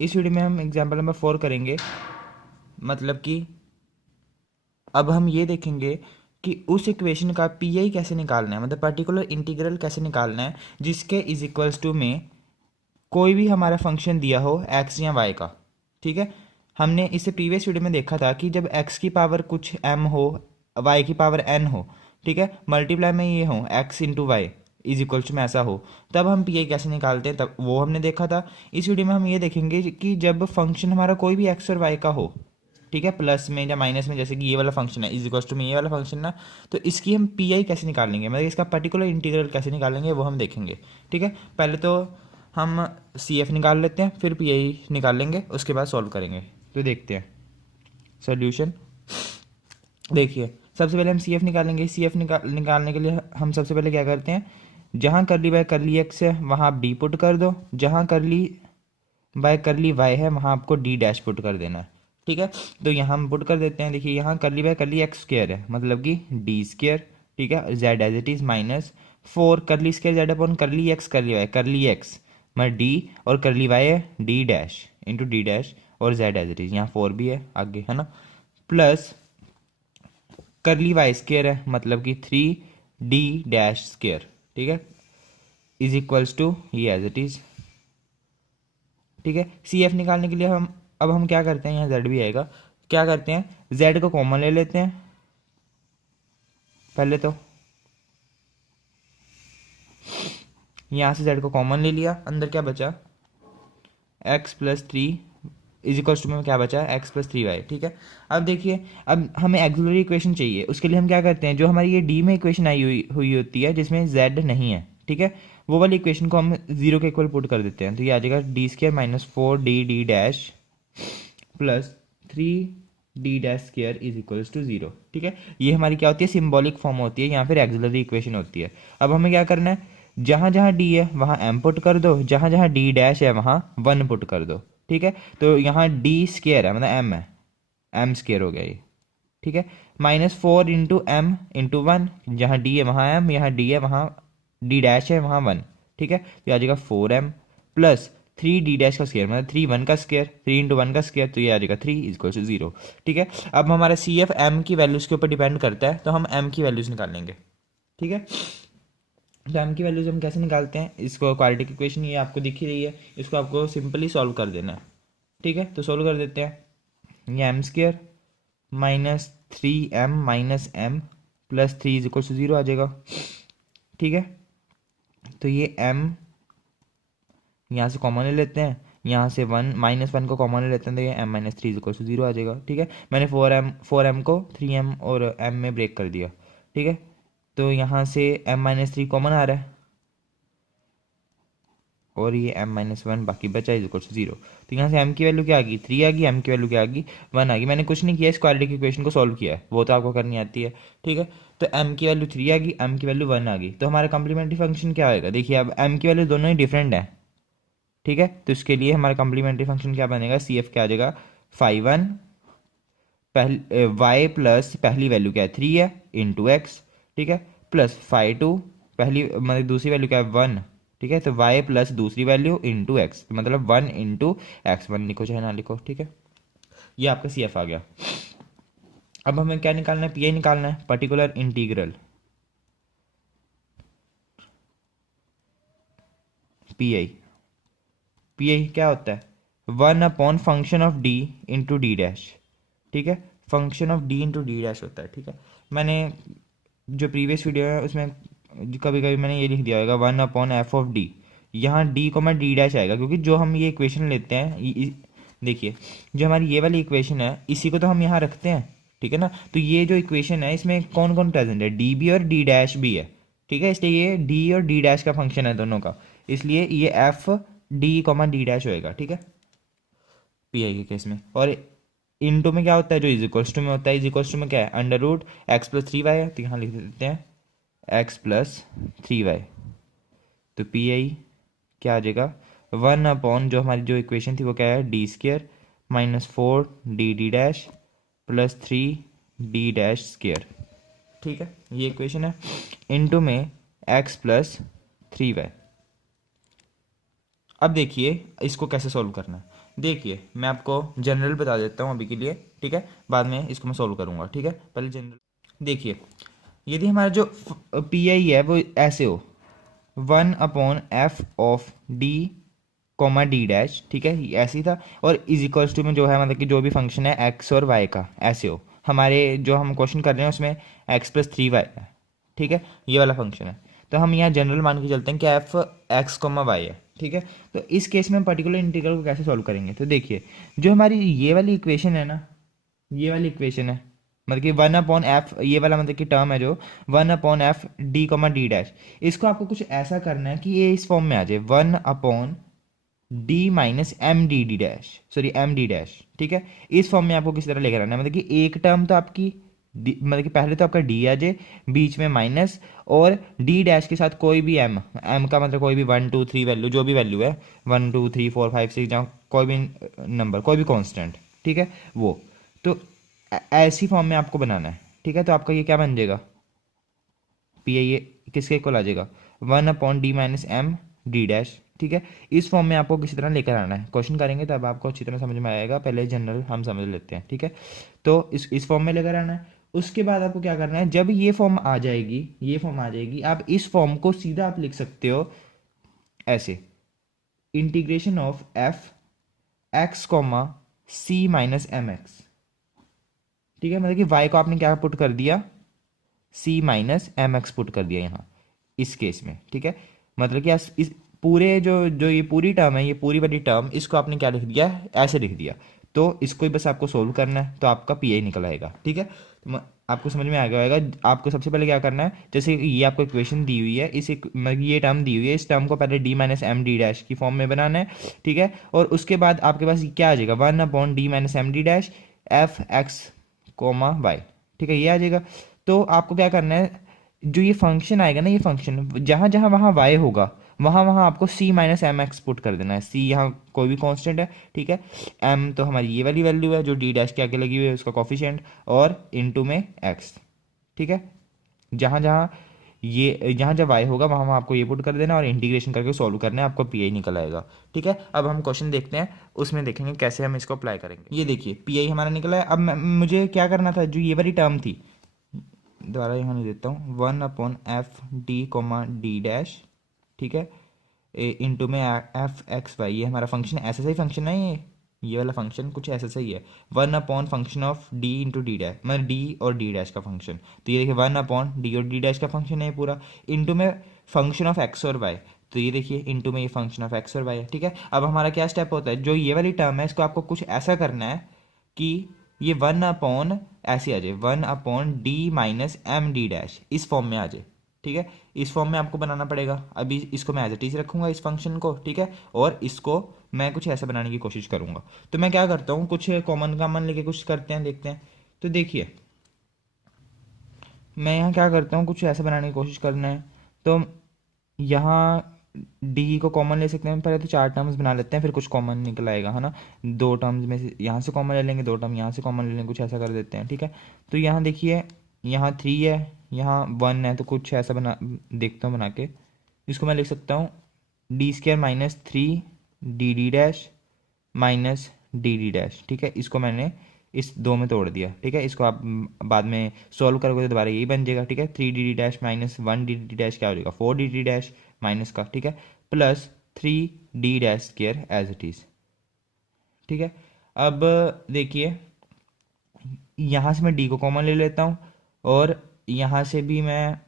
इस वीडियो में हम एग्जाम्पल नंबर 4 करेंगे। मतलब कि अब हम ये देखेंगे कि उस इक्वेशन का पी आई कैसे निकालना है, मतलब पर्टिकुलर इंटीग्रल कैसे निकालना है जिसके इज इक्वल्स टू में कोई भी हमारा फंक्शन दिया हो एक्स या वाई का। ठीक है, हमने इसे प्रीवियस वीडियो में देखा था कि जब एक्स की पावर कुछ एम हो, वाई की पावर एन हो, ठीक है, मल्टीप्लाई में ये हो x into y is equals to में ऐसा हो, तब हम पी आई कैसे निकालते हैं, तब वो हमने देखा था। इस वीडियो में हम ये देखेंगे कि जब फंक्शन हमारा कोई भी एक्स और वाई का हो, ठीक है, प्लस में या माइनस में, जैसे कि ये वाला फंक्शन है इज इक्वल्स टू में ये वाला फंक्शन ना, तो इसकी हम पी आई कैसे निकालेंगे, मतलब इसका पर्टिकुलर इंटीग्रल कैसे निकालेंगे वो हम देखेंगे। ठीक है, पहले तो हम सी एफ निकाल लेते हैं, फिर पी आई निकाल लेंगे, उसके बाद सॉल्व करेंगे। तो देखते हैं सोल्यूशन। देखिए, सबसे पहले हम सी एफ निकालेंगे। सी एफ निकालने के लिए हम सबसे पहले क्या करते हैं, जहाँ करली बाय करली एक्स है वहाँ आप डी पुट कर दो, जहाँ करली बाय करली वाई है वहाँ आपको डी डैश पुट कर देना है। ठीक है, तो यहाँ हम पुट कर देते हैं। देखिए, यहाँ करली बाय करली एक्स स्क्र है, मतलब कि डी स्क्र, ठीक है, z as it is minus 4 curly square z upon curly x मतलब डी, और करली वाई है d dash into D dash, और जेड एज इट इज, यहाँ 4 भी है आगे, है ना, प्लस करली वाई स्क्र है, मतलब कि 3 डी डैश स्क्र, ठीक है, इज इक्वल्स टू ये एज इट इज। ठीक है, सी एफ निकालने के लिए हम क्या करते हैं, यहाँ जेड भी आएगा, क्या करते हैं, जेड को कॉमन ले लेते हैं पहले तो, यहाँ से जेड को कॉमन ले लिया, अंदर क्या बचा, x plus three is equals to में क्या बचा, एक्स प्लस थ्री वाई। ठीक है, अब देखिए, अब हमें एक्सिलरी इक्वेशन चाहिए, उसके लिए हम क्या करते हैं, जो हमारी ये डी में इक्वेशन आई हुई होती है जिसमें जेड नहीं है, ठीक है, वो वाली इक्वेशन को हम जीरो के इक्वल पुट कर देते हैं। तो ये आ जाएगा D square minus 4 D dash plus 3 D dash square is equals to zero. ठीक है, ये हमारी क्या होती है, सिंबॉलिक फॉर्म होती है, या फिर एक्सिलरी इक्वेशन होती है। अब हमें क्या करना है, जहाँ जहाँ डी है वहाँ एम पुट कर दो, जहाँ जहाँ डी डैश है वहाँ 1 पुट कर दो। ठीक है, तो यहाँ डी स्क्र है, मतलब एम है, एम स्क्र हो गया ये। ठीक है, -4 इंटू एम इंटू 1, जहाँ डी है वहाँ एम, यहाँ डी है वहाँ डी डैश है वहाँ 1। ठीक है, तो आ जाएगा 4m प्लस 3 डी डैश का स्क्वायर, मतलब 3 1 का स्क्वायर, 3 इंटू 1 का स्क्वायर, तो ये आ जाएगा 3 इक्वल टू 0। ठीक है, अब हमारा सी एफ एम की वैल्यूज के ऊपर डिपेंड करता है, तो हम एम की वैल्यूज निकालेंगे। ठीक है, तो एम की वैल्यूज हम कैसे निकालते हैं, इसको क्वाड्रेटिक इक्वेशन ये आपको दिख ही रही है, इसको आपको सिंपली सॉल्व कर देना है। ठीक है, तो सॉल्व कर देते हैं। ये M square -3m plus 3 is equal to 0 आ जाएगा। ठीक है, तो ये m यहाँ से कॉमन ले लेते हैं, यहाँ से -1 को कॉमन ले लेते हैं, तो ये m-3 इज इक्वल टू 0 आ जाएगा। ठीक है, मैंने 4m को 3m और m में ब्रेक कर दिया। ठीक है, तो यहाँ से m-3 कॉमन आ रहा है, और ये m-1 बाकी बचा इज इक्वल टू 0। तो यहाँ से m की वैल्यू क्या आ गई, 3 आ गई, m की वैल्यू क्या आ गई, 1 आ गई। मैंने कुछ नहीं किया, इस क्वाड्रेटिक इक्वेशन को सॉल्व किया है, वो तो आपको करनी आती है। ठीक है, तो m की वैल्यू 3 आ गई, m की वैल्यू 1 आ गई, तो हमारा कम्प्लीमेंट्री फंक्शन क्या होगा, देखिए अब m की वैल्यू दोनों ही डिफरेंट है। ठीक है, तो इसके लिए हमारा कम्प्लीमेंट्री फंक्शन क्या बनेगा, सी एफ क्या आ जाएगा, 5 1 वाई प्लस पहली वैल्यू क्या है 3 है इंटू एक्स, ठीक है, प्लस 5 2 पहली मतलब दूसरी वैल्यू क्या है 1, ठीक है, तो वाई प्लस दूसरी वैल्यू इंटू एक्स, मतलब 1 इंटू एक्स, 1 लिखो चाहे ना लिखो। ठीक है, ये आपका सी एफ आ गया। अब हमें क्या निकालना है, पी आई निकालना है, particular integral P I. P I क्या होता है, 1 upon function of D into D dash. ठीक है, function of D into D dash होता है। ठीक है, मैंने जो प्रीवियस वीडियो है उसमें कभी कभी मैंने ये लिख दिया होगा 1/f(d), यहाँ डी को मैं डी डैश आएगा, क्योंकि जो हम ये इक्वेशन लेते हैं देखिए, जो हमारी ये वाली इक्वेशन है इसी को तो हम यहाँ रखते हैं। ठीक है ना, तो ये जो इक्वेशन है इसमें कौन कौन प्रेजेंट है, डी भी और डी डैश भी है। ठीक है, इसलिए ये डी और डी डैश का फंक्शन है दोनों का, इसलिए ये F D comma D dash होएगा। ठीक है, पी आई के केस में। और इनटू में क्या होता है, जो इज इक्वल्स टू में होता है, इज इक्वल्स टू में क्या है, under root X plus 3 Y है, तो यहाँ लिख देते हैं एक्स प्लस 3 वाई। तो पी आई क्या आ जाएगा, 1 अपॉन जो हमारी जो इक्वेशन थी वो क्या है, D square -4 D dash plus 3 D dash square. ठीक है, ये इक्वेशन है, इनटू में एक्स प्लस 3 वाई। अब देखिए इसको कैसे सॉल्व करना है। देखिए मैं आपको जनरल बता देता हूँ अभी के लिए, ठीक है, बाद में इसको मैं सॉल्व करूँगा, ठीक है। पहले जनरल देखिए, यदि हमारा जो पी आई है वो ऐसे हो, 1/f(d, डी डैश, ठीक है, ये ऐसे ही था, और इज इक्वल्स टू में जो है मतलब कि जो भी फंक्शन है एक्स और वाई का ऐसे हो, हमारे जो हम क्वेश्चन कर रहे हैं उसमें x+3y है, ठीक है, ये वाला फंक्शन है। तो हम यहाँ जनरल मान के चलते हैं कि एफ एक्स कॉमा वाई है, ठीक है। तो इस केस में हम पर्टिकुलर इंटीग्रल को कैसे सॉल्व करेंगे, तो देखिए जो हमारी ये वाली इक्वेशन है ना, ये वाली इक्वेशन है, मतलब कि 1/f, ये वाला मतलब कि टर्म है जो 1/f(d, इसको आपको कुछ ऐसा करना है कि ये इस फॉर्म में आ जाए, 1/d-m(dd), सॉरी m(d), ठीक है। इस फॉर्म में आपको किसी तरह लेकर आना है, मतलब कि एक टर्म तो आपकी मतलब कि पहले तो आपका डी आ जाए, बीच में माइनस, और डी डैश के साथ कोई भी एम, एम का मतलब कोई भी 1 2 3 वैल्यू, जो भी वैल्यू है 1 2 3 4 5 6, जहाँ कोई भी नंबर, कोई भी कांस्टेंट, ठीक है, वो तो ऐसी फॉर्म में आपको बनाना है, ठीक है। तो आपका ये क्या बन जाएगा, पी आई ए किसके इक्वल आ जाएगा, 1/d-m(d), ठीक है। इस फॉर्म में आपको किसी तरह लेकर आना है, क्वेश्चन करेंगे तब आपको अच्छी तरह समझ में आएगा, पहले जनरल हम समझ लेते हैं, ठीक है। तो इस फॉर्म में लेकर आना है, उसके बाद आपको क्या करना है, जब ये फॉर्म आ जाएगी, ये फॉर्म आ जाएगी, आप इस फॉर्म को सीधा आप लिख सकते हो ऐसे, integration of F X comma C minus M X, ठीक है। मतलब कि y को आपने क्या पुट कर दिया, c minus M X put कर दिया यहाँ इस केस में, ठीक है। मतलब कि इस पूरे जो जो ये पूरी टर्म है, ये पूरी वाली टर्म, इसको आपने क्या लिख दिया, ऐसे लिख दिया। तो इसको ही बस आपको सोल्व करना है, तो आपका पी आई निकल आएगा, ठीक है। तो आपको समझ में आ गया होगा। आपको सबसे पहले क्या करना है, जैसे ये आपको इक्वेशन दी हुई है, मतलब ये टर्म दी हुई है, इस टर्म को पहले d-m(d) की फॉर्म में बनाना है, ठीक है। और उसके बाद आपके पास क्या आ जाएगा, 1/d-m(d), F x comma Y, ठीक है, ये आ जाएगा। तो आपको क्या करना है, जो ये फंक्शन आएगा ना, ये फंक्शन जहां जहां वहां वाई होगा, वहां वहां आपको c minus M X put कर देना है। c यहाँ कोई भी कांस्टेंट है, ठीक है, m तो हमारी ये वाली वैल्यू है जो d डैश के आगे लगी हुई है, उसका कॉफिशिएंट, और इनटू में x, ठीक है। जहां जहां ये जहां जब y होगा वहां वहां आपको ये पुट कर देना और इंटीग्रेशन करके सॉल्व करना है, आपको पी आई निकल आएगा, ठीक है। अब हम क्वेश्चन देखते हैं, उसमें देखेंगे कैसे हम इसको अप्लाई करेंगे। ये देखिए पी आई हमारा निकला है। अब मुझे क्या करना था, जो ये वाली टर्म थी, दोबारा यहाँ नहीं देता हूँ, 1/f(d, d), ठीक है, इंटू में f(x, y), ये हमारा फंक्शन ऐसा सही फंक्शन है, ये वाला फंक्शन कुछ ऐसा सही है, 1/फंक्शन of d into D dash, मतलब d और d डैश का फंक्शन। तो ये देखिए 1/d और d डैश का फंक्शन है पूरा, इंटू में फंक्शन ऑफ x और y। तो ये देखिए इंटू में ये फंक्शन ऑफ x और y है, ठीक है। अब हमारा क्या स्टेप होता है, जो ये वाली टर्म है इसको आपको कुछ ऐसा करना है कि ये 1/ ऐसे आ जाए, 1/d-m(d), इस फॉर्म में आ जाए, ठीक है। इस फॉर्म में आपको बनाना पड़ेगा। अभी इसको मैं एज इट इज रखूंगा इस फंक्शन को, ठीक है, और इसको मैं कुछ ऐसा बनाने की कोशिश करूंगा। तो मैं क्या करता हूँ, कुछ कॉमन लेके कुछ करते हैं, देखते हैं। तो देखिए मैं यहाँ क्या करता हूँ, कुछ ऐसा बनाने की कोशिश करना है, तो यहाँ डी को कॉमन ले सकते हैं, पहले तो 4 टर्म्स बना लेते हैं, फिर कुछ कॉमन निकल आएगा, है ना। 2 टर्म्स में से यहाँ से कॉमन ले लेंगे, 2 टर्म यहाँ से कॉमन ले लेंगे, कुछ ऐसा कर देते हैं, ठीक है। तो यहाँ देखिए, यहाँ 3 है, यहाँ 1 है, तो कुछ ऐसा बना देखता हूँ बना के। इसको मैं लिख सकता हूँ d²-3 dd' माइनस dd', ठीक है। इसको मैंने इस 2 में तोड़ दिया, ठीक है। इसको आप बाद में सॉल्व करोगे तो दोबारा यही बन जाएगा, ठीक है। 3 dd' माइनस 1 dd' क्या हो जाएगा, 4 dd' माइनस का, ठीक है, plus 3d' as it is, ठीक है। अब देखिए यहाँ से मैं d को कॉमन ले लेता हूँ, और यहाँ से भी मैं,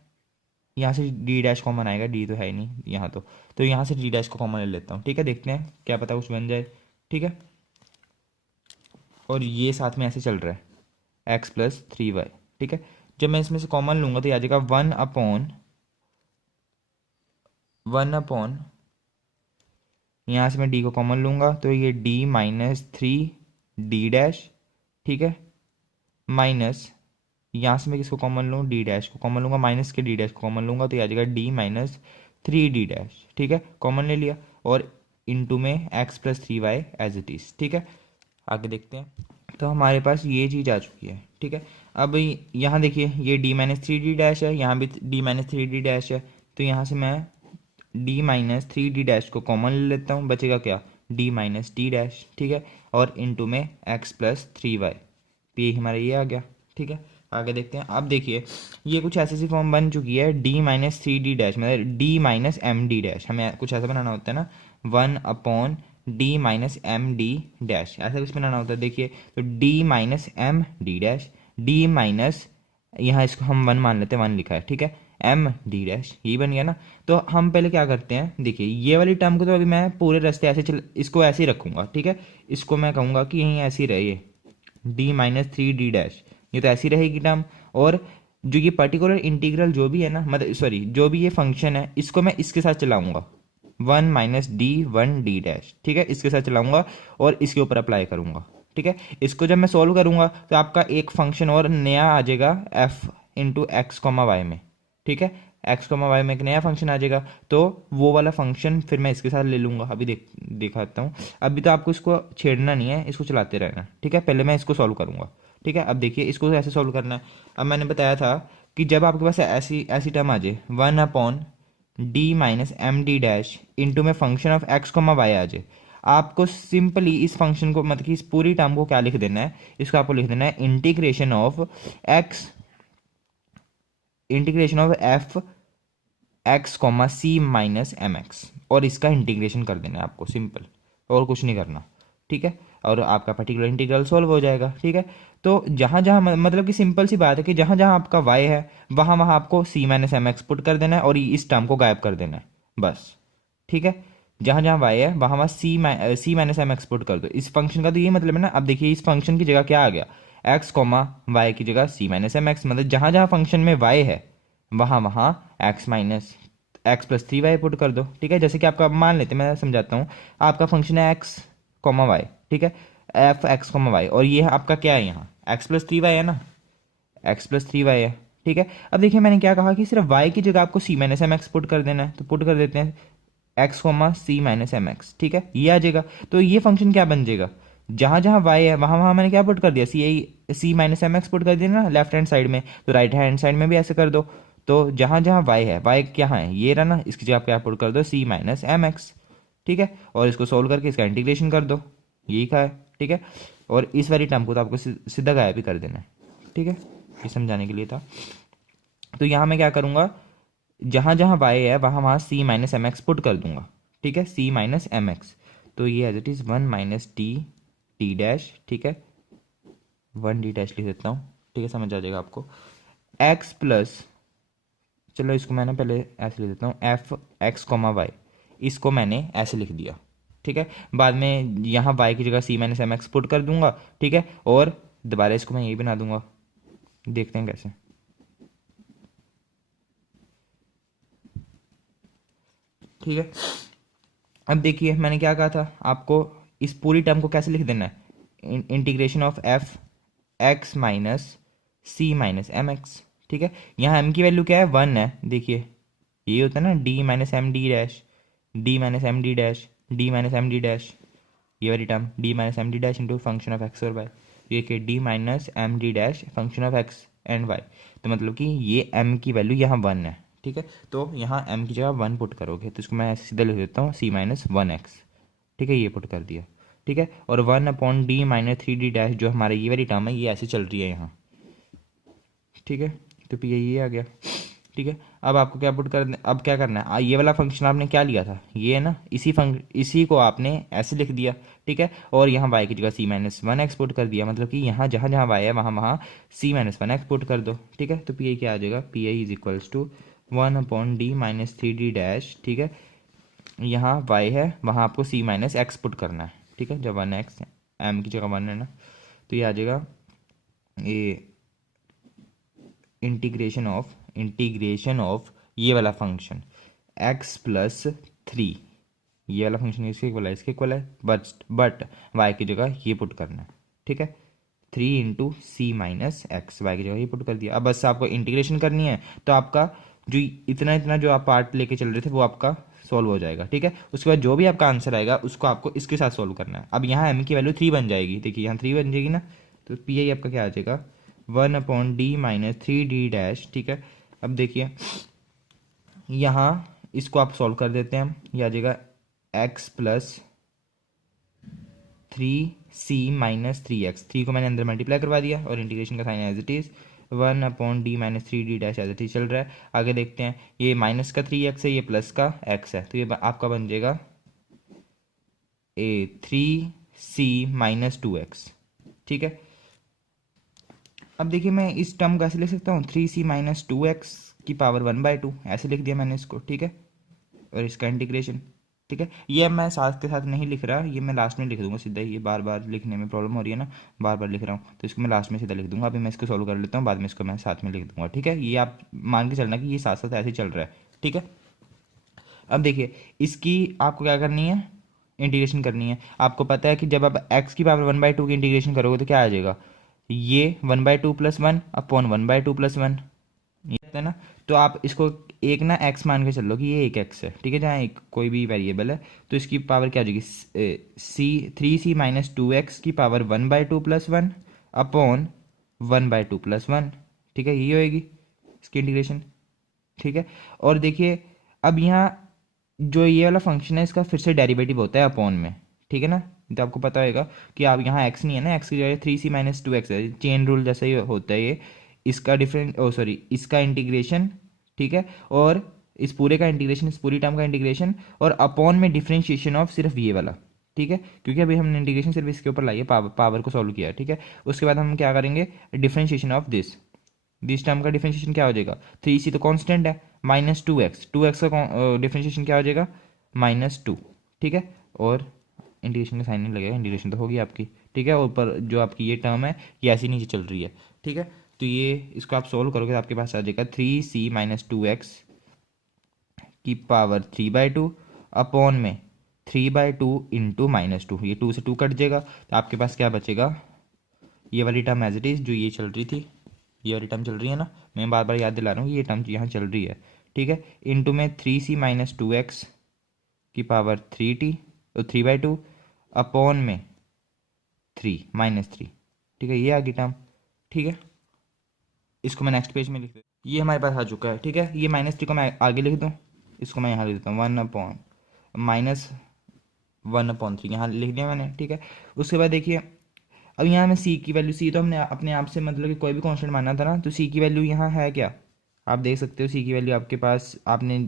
यहाँ से d' कॉमन आएगा, d तो है ही नहीं यहाँ, तो यहाँ से d' को कॉमन ले लेता हूँ, ठीक है। देखते हैं क्या पता कुछ बन जाए, ठीक है। और ये साथ में ऐसे चल रहा है x+3y, ठीक है। जब मैं इसमें से कॉमन लूंगा तो ये आ जाएगा 1/1, यहाँ से मैं d को कॉमन लूंगा तो ये d-3d', ठीक है, माइनस यहाँ से मैं किसको कॉमन लूँ, d' को कॉमन लूंगा, माइनस के d' को कॉमन लूंगा तो ये आ जाएगा d-3d', ठीक है, कॉमन ले लिया, और इनटू में x+3y एज इट इज, ठीक है। आगे देखते हैं। तो हमारे पास ये चीज़ आ चुकी है, ठीक है। अब यहाँ देखिए ये d-3d' है, यहाँ भी d-3d' है, तो यहाँ से मैं d-3d' को कॉमन ले लेता हूँ, बचेगा क्या, डी माइनस डी डैश, ठीक है, और इनटू में एक्स प्लस 3y, पी हमारा ये आ गया, ठीक है। आगे देखते हैं। अब देखिए ये कुछ ऐसी सी फॉर्म बन चुकी है, D minus three D dash मतलब D minus M D dash, हमें कुछ ऐसा बनाना होता है ना, one upon D minus M D dash, ऐसा कुछ बनाना होता है। देखिए तो D minus M D dash, D minus, यहाँ इसको हम वन मान लेते हैं, वन लिखा है, ठीक है, एम डी डैश, यही बन गया ना। तो हम पहले क्या करते हैं, देखिए ये वाली टर्म को तो अभी मैं पूरे रास्ते ऐसे इसको ऐसे ही रखूंगा, ठीक है, इसको मैं कहूँगा कि यहीं ऐसे ही रहे ये D minus three D dash, ये तो ऐसी रहेगी टर्म। और जो ये पर्टिकुलर इंटीग्रल जो भी है ना, मतलब सॉरी जो भी ये फंक्शन है, इसको मैं इसके साथ चलाऊंगा, one minus D one D dash, ठीक है, इसके साथ चलाऊंगा और इसके ऊपर अप्लाई करूंगा, ठीक है। इसको जब मैं सॉल्व करूंगा तो आपका एक फंक्शन और नया आ जाएगा F into X comma Y में, ठीक है, एक्स कॉमा वाई में एक नया फंक्शन आ जाएगा। तो वो वाला फंक्शन फिर मैं इसके साथ ले लूंगा, अभी दिखाता हूँ। अभी तो आपको इसको छेड़ना नहीं है, इसको चलाते रहना, ठीक है, पहले मैं इसको सॉल्व करूंगा, ठीक है। अब देखिए इसको ऐसे सॉल्व करना है। अब मैंने बताया था कि जब आपके पास ऐसी ऐसी टर्म आ जाए, one upon D minus M D dash into में function of X comma Y आ जाए, आपको सिंपली इस फंक्शन को मतलब कि इस पूरी टर्म को क्या लिख देना है, इसको आपको लिख देना है integration of X, integration of F X comma C minus M X, और इसका इंटीग्रेशन कर देना है आपको, सिंपल, और कुछ नहीं करना, ठीक है। और आपका पर्टिकुलर इंटीग्रल सॉल्व हो जाएगा, ठीक है। तो जहाँ जहाँ मतलब कि सिंपल सी बात है कि जहाँ जहाँ आपका y है वहाँ वहाँ आपको c minus M X put कर देना है और इस टर्म को गायब कर देना है, बस, ठीक है। जहाँ जहाँ y है वहाँ वहाँ c minus M X put कर दो। इस फंक्शन का तो ये मतलब है ना। अब देखिए इस फंक्शन की जगह क्या आ गया, x कॉमा वाई की जगह c माइनस एम एक्स, मतलब जहाँ जहाँ फंक्शन में y है वहाँ वहाँ x minus x plus 3y put कर दो, ठीक है। जैसे कि आपका मान लेते हैं, मैं समझाता हूँ, आपका फंक्शन है x कॉमा वाई, ठीक है, एफ एक्स कॉमा वाई, और ये आपका क्या है, यहाँ x प्लस 3y है ना, x प्लस 3y है, ठीक है। अब देखिए मैंने क्या कहा कि सिर्फ y की जगह आपको c minus M X put कर देना है, तो पुट कर देते हैं x comma C minus M X, ठीक है, ये आ जाएगा। तो ये फंक्शन क्या बन जाएगा, जहां जहां y है वहां वहां मैंने क्या पुट कर दिया, सी माइनस एम एक्स पुट कर दिया ना लेफ्ट हैंड साइड में, तो राइट हैंड साइड में भी ऐसे कर दो। तो जहां जहां y है, y क्या है, ये रहा ना, इसकी जगह आप क्या पुट कर दो, सी माइनस एम एक्स, ठीक है, और इसको सोल्व करके इसका इंटीग्रेशन कर दो, यही का है, ठीक है। और इस वाली टर्म को तो आपको सीधा गायब भी कर देना है, ठीक है, ये समझाने के लिए था। तो यहाँ मैं क्या करूँगा, जहाँ जहाँ y है वहाँ वहाँ c minus M X put कर दूंगा, ठीक है, c माइनस एम एक्स, तो ये as it is one minus D D dash, ठीक है, वन डी डैश लिख देता हूँ, ठीक है, समझ आ जाएगा आपको, x प्लस, चलो इसको मैंने पहले ऐसे लिख देता हूँ, एफ एक्स कॉमा वाई, इसको मैंने ऐसे लिख दिया, ठीक है। बाद में यहाँ y की जगह c minus M X put कर दूंगा, ठीक है, और दोबारा इसको मैं यही बना दूंगा, देखते हैं कैसे। ठीक है, अब देखिए मैंने क्या कहा था आपको, इस पूरी टर्म को कैसे लिख देना है, integration of F X minus C minus M X, ठीक है। यहाँ एम की वैल्यू क्या है, वन है, देखिए ये होता है ना D minus M D dash, D minus M D dash, D minus M D dash, ये वाली term D minus M D dash into function of X और वाई, ये कि D minus M D dash function of X and Y, तो मतलब कि ये M की वैल्यू यहाँ वन है, ठीक है। तो यहाँ m की जगह वन पुट करोगे, तो इसको मैं सीधा लिख देता हूँ c माइनस वन एक्स, ठीक है, ये पुट कर दिया, ठीक है। और one upon D minus three D dash, जो हमारा ये वाली टर्म है ये ऐसे चल रही है यहाँ, ठीक है, तो पी ये आ गया, ठीक है। अब आपको क्या पुट कर, अब क्या करना है, ये वाला फंक्शन आपने क्या लिया था, ये है ना, इसी को आपने ऐसे लिख दिया, ठीक है, और यहाँ y की जगह c minus one x put कर दिया, मतलब कि यहाँ जहाँ जहाँ y है वहाँ वहाँ c minus one x put कर दो, ठीक है। तो पी आई क्या आ जाएगा, P I is equals to one upon D minus three D dash, ठीक है, यहाँ y है वहाँ आपको c माइनस एक्स पुट करना है, ठीक है, जब वन एक्स m की जगह वन है ना, तो ये आ जाएगा ये इंटीग्रेशन ऑफ ये वाला फंक्शन x प्लस थ्री, ये वाला फंक्शन इसके इक्वल है, इसके इक्वल है, बट y की जगह ये पुट करना है, ठीक है, थ्री इंटू सी माइनस एक्स, वाई की जगह ये पुट कर दिया। अब बस आपको इंटीग्रेशन करनी है, तो आपका जो इतना इतना जो आप पार्ट लेके चल रहे थे वो आपका सॉल्व हो जाएगा, ठीक है। उसके बाद जो भी आपका आंसर आएगा उसको आपको इसके साथ सॉल्व करना है। अब यहाँ m की वैल्यू थ्री बन जाएगी, देखिए यहाँ थ्री बन जाएगी ना, तो पी आई आपका क्या आ जाएगा, one upon D minus three D dash, ठीक है। अब देखिए यहाँ इसको आप सॉल्व कर देते हैं, हम ये आ जाएगा एक्स प्लस 3c-3x, 3 को मैंने अंदर मल्टीप्लाई करवा दिया और इंटीग्रेशन का sign as it is 1/d-3d' ऐसे ही चल रहा है। आगे देखते हैं, ये माइनस का 3x है, ये प्लस का x है, तो ये आपका बन जाएगा 3c-2x। ठीक है, अब देखिए मैं इस टर्म को ऐसे लिख सकता हूँ 3c-2x की पावर 1/2, ऐसे लिख दिया मैंने इसको। ठीक है, और इसका इंटीग्रेशन। ठीक है, ये मैं साथ के साथ नहीं लिख रहा, ये मैं लास्ट में लिख दूंगा सीधा, ये बार बार लिखने में प्रॉब्लम हो रही है ना, बार बार लिख रहा हूँ, तो इसको मैं लास्ट में सीधा लिख दूंगा। अभी मैं इसको सॉल्व कर लेता हूँ, बाद में इसको मैं साथ में लिख दूंगा। ठीक है, ये आप मान के चलना कि ये साथ साथ ऐसे चल रहा है। ठीक है, अब देखिए इसकी आपको क्या करनी है, इंटीग्रेशन करनी है। आपको पता है कि जब आप x की पावर 1/2 की इंटीग्रेशन करोगे तो क्या आ जाएगा, ये 1/2 + 1 अपॉन 1/2 + 1, ये है ना। तो आप इसको एक ना x मान के चल लो कि ये एक x है। ठीक है, जहाँ एक कोई भी वेरिएबल है तो इसकी पावर क्या हो जाएगी, 3c-2x की पावर 1/2 + 1 अपॉन 1/2 + 1। ठीक है, ये होएगी इसकी इंटीग्रेशन। ठीक है, और देखिए अब यहाँ जो ये वाला फंक्शन है इसका फिर से डेरिवेटिव होता है अपॉन में। ठीक है ना, तो आपको पता होगा कि आप यहाँ x नहीं है ना, x की जगह 3c-2x है, चेन रूल जैसा ही होता है ये। इसका डिफरेंट इसका इंटीग्रेशन। ठीक है, और इस पूरे का इंटीग्रेशन, इस पूरी टर्म का इंटीग्रेशन, और अपॉन में डिफरेंशिएशन ऑफ सिर्फ ये वाला। ठीक है, क्योंकि अभी हमने इंटीग्रेशन सिर्फ इसके ऊपर लाइए, पावर को सॉल्व किया। ठीक है, उसके बाद हम क्या करेंगे, डिफरेंशिएशन ऑफ दिस टर्म का डिफरेंशिएशन क्या हो जाएगा, 3c तो कांस्टेंट है, -2x, 2x का डिफरेंशिएशन क्या हो जाएगा, -2। ठीक है, और इंटीग्रेशन का साइन नहीं लगेगा, इंटीग्रेशन तो होगी आपकी। ठीक है, ऊपर जो आपकी ये टर्म है ये ऐसी नीचे चल रही है। ठीक है, तो ये इसको आप सोल्व करोगे तो आपके पास आ जाएगा 3c-2x की पावर 3/2 अपॉन में 3/2 इंटू -2, ये 2 से 2 कट जाएगा, तो आपके पास क्या बचेगा, ये वाली टर्म एज इट इज़ जो ये चल रही थी, ये वाली टर्म चल रही है ना, मैं बार बार याद दिला रहा हूँ कि ये टर्म यहाँ चल रही है। ठीक है, इंटू में 3c-2x की पावर 3/2 अपॉन में 3 ठीक है, ये आ गई टर्म। ठीक है, इसको मैं नेक्स्ट पेज में लिख देता हूँ, ये हमारे पास आ चुका है। ठीक है, ये -3 को मैं आगे लिख दूँ, इसको मैं यहाँ लिख देता हूँ 1/-1/3 यहाँ लिख दिया मैंने। ठीक है, उसके बाद देखिए अब यहाँ में सी की वैल्यू, सी तो हमने अपने आप से मतलब कि कोई भी कांस्टेंट माना था ना, तो सी की वैल्यू यहाँ है क्या, आप देख सकते हो सी की वैल्यू आपके पास, आपने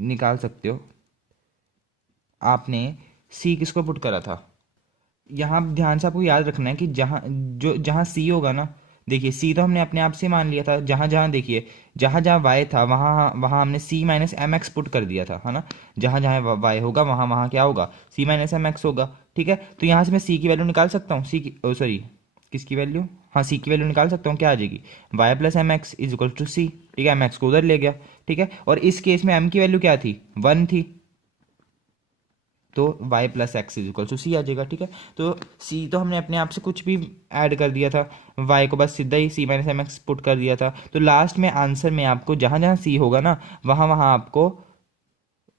निकाल सकते हो। आपने सी किसको पुट करा था, यहाँ ध्यान से आपको याद रखना है कि जहाँ सी होगा ना, देखिए सी तो हमने अपने आप से मान लिया था, जहाँ जहाँ देखिए जहाँ जहाँ वाई था वहाँ वहाँ हमने c-mx पुट कर दिया था, है ना। जहाँ जहाँ वाई होगा वहाँ वहाँ क्या होगा, c-mx होगा। ठीक है, तो यहाँ से मैं सी की वैल्यू निकाल सकता हूँ, सी की सॉरी किसकी वैल्यू, हाँ सी की वैल्यू निकाल सकता हूँ, क्या आ जाएगी, y+mx = c। ठीक है, mx को उधर ले गया। ठीक है, और इस केस में m की वैल्यू क्या थी, 1 थी, तो y+x = c आ जाएगा। ठीक है, तो c तो हमने अपने आप से कुछ भी ऐड कर दिया था, y को बस सीधा ही c-mx पुट कर दिया था। तो लास्ट में आंसर में आपको जहाँ जहाँ c होगा ना वहाँ वहाँ आपको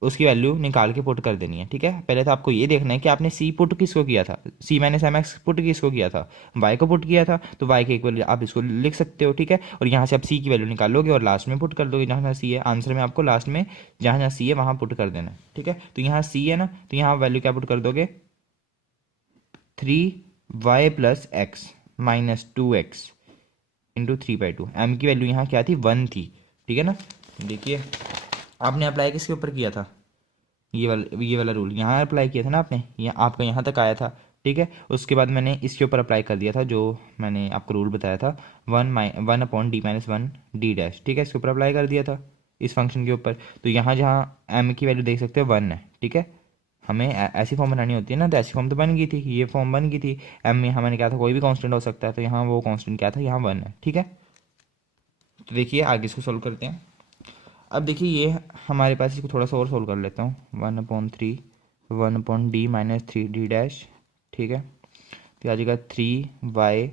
उसकी वैल्यू निकाल के पुट कर देनी है। ठीक है, पहले तो आपको ये देखना है कि आपने c पुट किसको किया था, c-mx पुट किसको किया था, y को पुट किया था, तो y के इक्वल आप इसको लिख सकते हो। ठीक है, और यहाँ से आप c की वैल्यू निकालोगे और लास्ट में पुट कर दोगे जहाँ जहाँ c है, आंसर में आपको लास्ट में जहाँ जहाँ c है वहाँ पुट कर देना है। ठीक है, तो यहाँ c है ना, तो यहाँ वैल्यू क्या पुट कर दोगे, 3y+x -2x इंटू 3/2, m की वैल्यू यहाँ क्या थी, 1 थी। ठीक है ना, देखिए आपने अप्लाई किसके ऊपर किया था, ये वाला रूल यहाँ अप्लाई किया था ना आपने, ये आपका यहाँ तक आया था। ठीक है, उसके बाद मैंने इसके ऊपर अप्लाई कर दिया था जो मैंने आपको रूल बताया था, 1/d-1d'। ठीक है, इसके ऊपर अप्लाई कर दिया था इस फंक्शन के ऊपर, तो यहाँ जहाँ m की वैल्यू देख सकते हो 1 है। ठीक है, हमें ऐसी फॉर्म बनानी होती है ना, तो ऐसी फॉर्म तो बन गई थी, ये फॉर्म बन गई थी। m में हमने क्या था, कोई भी कांस्टेंट हो सकता है, तो यहाँ वो कांस्टेंट क्या था, यहाँ 1 है। ठीक है, तो देखिए आगे इसको सोल्व करते हैं। अब देखिए ये हमारे पास, इसको थोड़ा सा और सोल्व कर लेता हूँ, 1/3 1/d-3d'। ठीक है, तो आ जाएगा 3y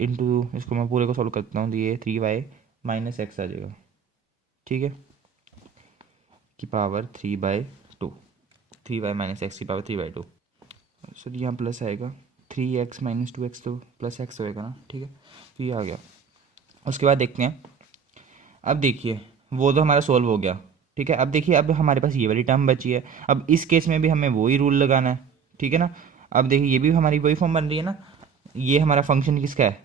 इंटू, इसको मैं पूरे को सोल्व करता हूँ, तो ये 3y-x आ जाएगा। ठीक है, की पावर 3/2, 3y-x की पावर 3/2। सर यहाँ प्लस आएगा, 3x - 2x तो प्लस x होएगा ना। ठीक है, तो ये आ गया। उसके बाद देखते हैं, अब देखिए वो तो हमारा सोल्व हो गया। ठीक है, अब देखिए अब हमारे पास ये वाली टर्म बची है, अब इस केस में भी हमें वही रूल लगाना है। ठीक है ना, अब देखिए ये भी हमारी वही फॉर्म बन रही है ना, ये हमारा फंक्शन किसका है,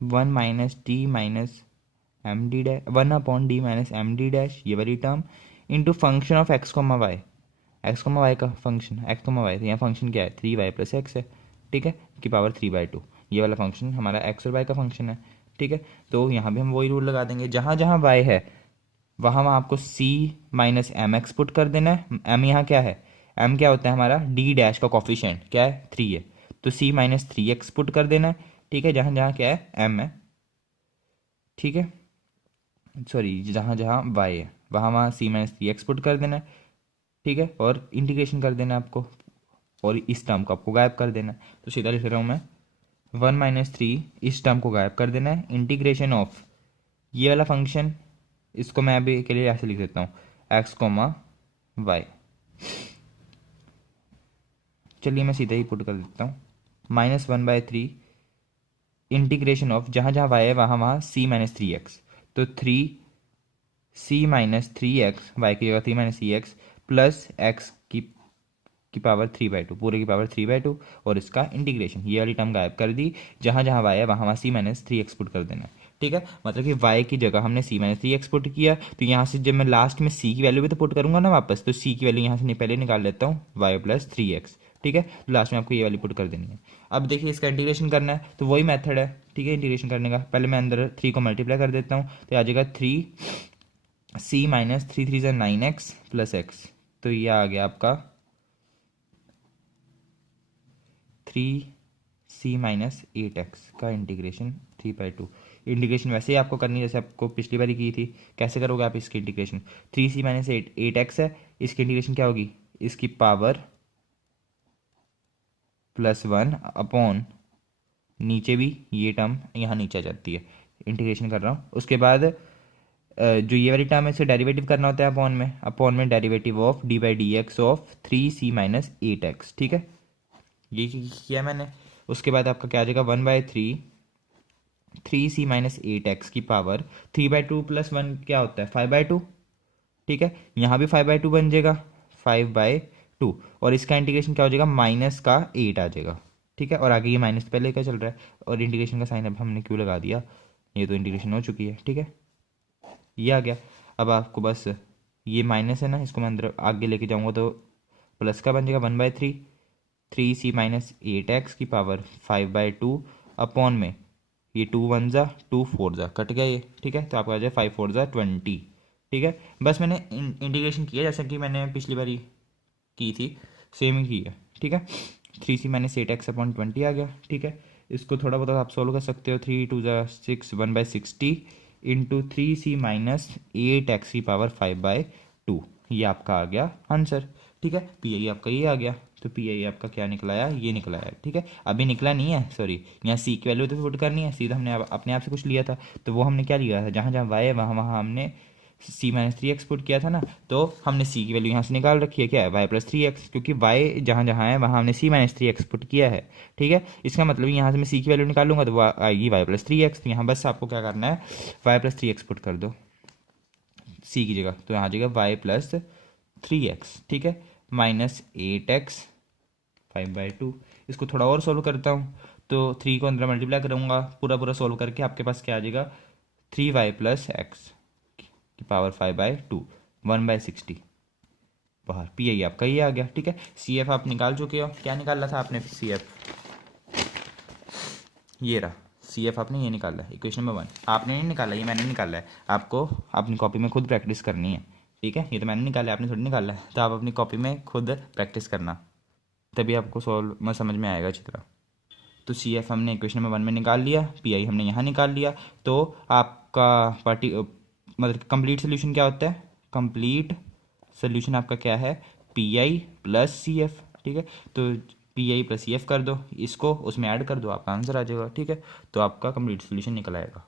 1 minus D minus M D dash, 1/d-md-, ये वाली term into function of X comma Y, X comma Y का फंक्शन, एक्स कोमा वाई, तो यहाँ फंक्शन क्या है 3y प्लस एक्स है, ठीक है, की पावर 3/2, ये वाला फंक्शन हमारा एक्स और वाई का फंक्शन है, ठीक है। तो यहाँ भी हम वही रूल लगा देंगे, जहाँ जहाँ वाई है वहाँ वहाँ आपको c minus M X put कर देना है। m यहाँ क्या है, m क्या होता है हमारा d डैश का कॉफिशिएंट क्या है 3 है, तो c माइनस 3x पुट कर देना है, ठीक है, जहाँ जहाँ क्या है m है, ठीक है, सॉरी जहाँ जहाँ y है वहाँ वहाँ c माइनस 3x पुट कर देना है, ठीक है, और इंटीग्रेशन कर देना है आपको, और इस टर्म को आपको गायब कर देना है। तो सीधा लिख रहा हूँ मैं 1-3, इस टर्म को गायब कर देना है, इंटीग्रेशन ऑफ ये वाला फंक्शन, इसको मैं अभी के लिए ऐसे लिख देता हूँ एक्स कोमा वाई, चलिए मैं सीधा ही पुट कर देता हूँ -1/3 इंटीग्रेशन ऑफ जहाँ जहाँ वाई है वहाँ वहाँ c माइनस 3x, तो 3c माइनस 3x, वाई की जगह 3 माइनस 3x प्लस एक्स की पावर 3/2, पूरे की पावर 3/2, और इसका इंटीग्रेशन, ये वाली टर्म गायब कर दी, जहाँ जहाँ वाई है वहाँ वहाँ c माइनस 3x पुट कर देना है, ठीक है। मतलब कि y की जगह हमने c माइनस 3x पुट किया, तो यहाँ से जब मैं लास्ट में c की वैल्यू भी तो पुट करूंगा ना वापस, तो c की वैल्यू यहाँ से पहले निकाल लेता हूँ y प्लस 3x, ठीक है, तो लास्ट में आपको ये वाली पुट कर देनी है। अब देखिए इसका इंटीग्रेशन करना है, तो वही मेथड है, ठीक है, इंटीग्रेशन करने का, पहले मैं अंदर 3 को मल्टीप्लाई कर देता हूँ, तो आ जाएगा 3c minus 3×3 = 9x plus x, तो ये आ गया आपका 3c माइनस 8x का इंटीग्रेशन 3/2। इंटीग्रेशन वैसे ही आपको करनी है जैसे आपको पिछली बारी की थी, कैसे करोगे आप इसकी इंटीग्रेशन, 3c माइनस 8x है, इसकी इंटीग्रेशन क्या होगी, इसकी पावर +1 अपॉन, नीचे भी ये टर्म यहाँ नीचे आ जाती है, इंटीग्रेशन कर रहा हूँ, उसके बाद जो ये वाली टर्म है इससे डेरिवेटिव करना होता है अपॉन में derivative of d/dx of 3c minus 8x, ठीक है, ये किया मैंने। उसके बाद आपका क्या आ जाएगा 1/3 3c माइनस 8x की पावर 3/2 प्लस 1 क्या होता है 5/2, ठीक है, यहाँ भी 5/2 बन जाएगा 5/2, और इसका इंटीग्रेशन क्या हो जाएगा माइनस का 8 आ जाएगा, ठीक है, और आगे ये माइनस पहले का चल रहा है, और इंटीग्रेशन का साइन अब हमने क्यों लगा दिया, ये तो इंटीग्रेशन हो चुकी है, ठीक है, ये आ गया। अब आपको बस ये माइनस है ना, इसको मैं अंदर आगे लेके जाऊंगा तो प्लस का बन जाएगा 1/3 3c माइनस 8x की पावर 5/2 अपॉन में ये 2 1 जा 2 4 जा कट गया ये, ठीक है, तो आपका आ जाए 5 4 जा 20, ठीक है, बस मैंने इंटीग्रेशन किया जैसे कि मैंने पिछली बारी की थी, सेम ही की है, ठीक है, 3c माइनस 8x अपॉन 20 आ गया, ठीक है, इसको थोड़ा बहुत आप सोल्व कर सकते हो, 3 2 जा 6 1/60 इंटू 3c माइनस 8x की पावर 5/2, ये आपका आ गया आंसर, ठीक है, पी आपका ये आ गया, तो पी आपका क्या निकला है, ये निकला है, ठीक है, अभी निकला नहीं है, सॉरी, यहाँ सी की वैल्यू तो पुट करनी है, सीधा हमने अपने आप से कुछ लिया था, तो वो हमने क्या लिया था, जहाँ जहाँ वाई है वहाँ वहाँ हमने c माइनस 3x पुट किया था ना, तो हमने c की वैल्यू यहाँ से निकाल रखी है, क्या है y प्लस 3x, क्योंकि y जहाँ जहाँ है वहाँ हमने c माइनस 3x पुट किया है, ठीक है, इसका मतलब यहाँ से मैं c की वैल्यू निकालूंगा तो आएगी y प्लस 3x, तो यहाँ बस आपको क्या करना है y प्लस 3x पुट कर दो c की जगह, तो यहाँ आ जाएगा y प्लस 3x, ठीक है, माइनस 8x 5/2, इसको थोड़ा और सोल्व करता हूँ, तो 3 को अंदर मल्टीप्लाई करूँगा, पूरा पूरा सोल्व करके आपके पास क्या आ जाएगा 3y प्लस एक्स की पावर 5/2 1/60 बाहर, पी आपका ये आ गया, ठीक है, सी एफ आप निकाल चुके हो, क्या निकाला था आपने सी एफ, ये रहा सी एफ, आपने ये निकाला है, इक्वेशन नंबर 1 आपने नहीं निकाला, ये मैंने निकाला है, आपको अपनी कॉपी में खुद प्रैक्टिस करनी है, ठीक है, ये तो मैंने निकाला है, आपने थोड़ी निकाला है, तो आप अपनी कॉपी में खुद प्रैक्टिस करना, तभी आपको सॉल्व में समझ में आएगा अच्छी तरह। तो सी एफ हमने इक्वेशन नंबर 1 में निकाल लिया, पी आई हमने यहाँ निकाल लिया, तो आपका मतलब कंप्लीट सोल्यूशन क्या होता है, कंप्लीट सोल्यूशन आपका क्या है P I plus C F, ठीक है, तो P I plus C F कर दो, इसको उसमें ऐड कर दो, आपका आंसर आ जाएगा, ठीक है, तो आपका कंप्लीट सोल्यूशन निकल आएगा।